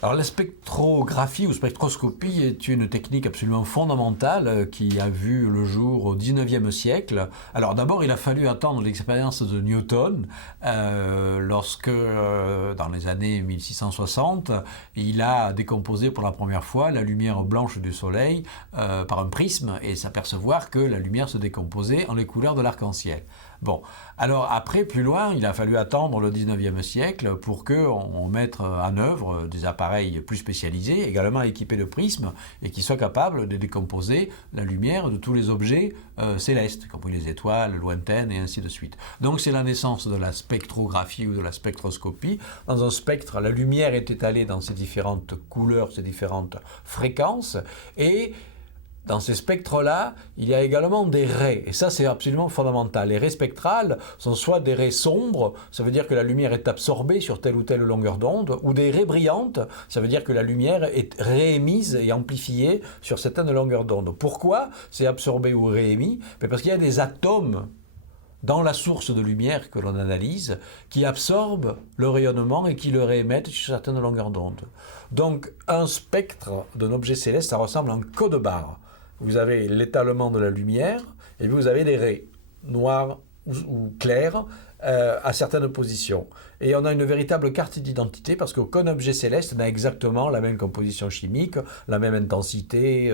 Alors la spectrographie ou spectroscopie est une technique absolument fondamentale qui a vu le jour au XIXe siècle. Alors d'abord il a fallu attendre l'expérience de Newton lorsque dans les années 1660 il a décomposé pour la première fois la lumière blanche du soleil par un prisme et s'apercevoir que la lumière se décomposait en les couleurs de l'arc-en-ciel. Bon, alors après, plus loin, il a fallu attendre le XIXe siècle pour qu'on mette en œuvre des appareils plus spécialisés, également équipés de prismes, et qui soient capables de décomposer la lumière de tous les objets célestes, y compris les étoiles lointaines et ainsi de suite. Donc c'est la naissance de la spectrographie ou de la spectroscopie. Dans un spectre, la lumière est étalée dans ses différentes couleurs, ses différentes fréquences, et dans ces spectres-là, il y a également des raies, et ça c'est absolument fondamental. Les raies spectrales sont soit des raies sombres, ça veut dire que la lumière est absorbée sur telle ou telle longueur d'onde, ou des raies brillantes, ça veut dire que la lumière est réémise et amplifiée sur certaines longueurs d'onde. Pourquoi c'est absorbé ou réémis? Parce qu'il y a des atomes dans la source de lumière que l'on analyse, qui absorbent le rayonnement et qui le réémettent sur certaines longueurs d'onde. Donc un spectre d'un objet céleste, ça ressemble à un code-barre. Vous avez l'étalement de la lumière et vous avez des raies noires ou claires à certaines positions. Et on a une véritable carte d'identité parce qu'aucun objet céleste n'a exactement la même composition chimique, la même intensité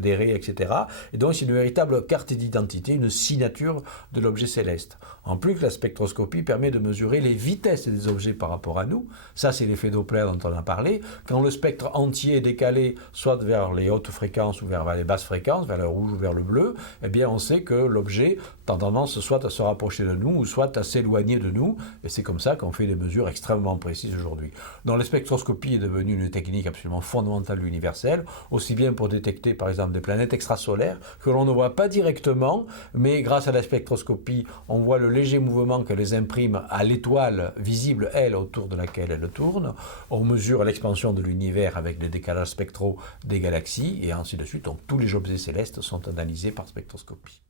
des raies, etc. Et donc c'est une véritable carte d'identité, une signature de l'objet céleste. En plus que la spectroscopie permet de mesurer les vitesses des objets par rapport à nous. Ça c'est l'effet Doppler dont on a parlé. Quand le spectre entier est décalé soit vers les hautes fréquences ou vers les basses fréquences, vers le rouge ou vers le bleu, eh bien on sait que l'objet a tendance soit à se rapprocher de nous ou soit à s'éloigner de nous. Et c'est comme ça qu'on fait des mesures extrêmement précises aujourd'hui. Donc la spectroscopie est devenue une technique absolument fondamentale universelle, aussi bien pour détecter par exemple des planètes extrasolaires que l'on ne voit pas directement, mais grâce à la spectroscopie, on voit le léger mouvement qu'elles impriment à l'étoile visible, elle, autour de laquelle elle tourne. On mesure l'expansion de l'univers avec les décalages spectraux des galaxies, et ainsi de suite. Donc tous les objets célestes sont analysés par spectroscopie.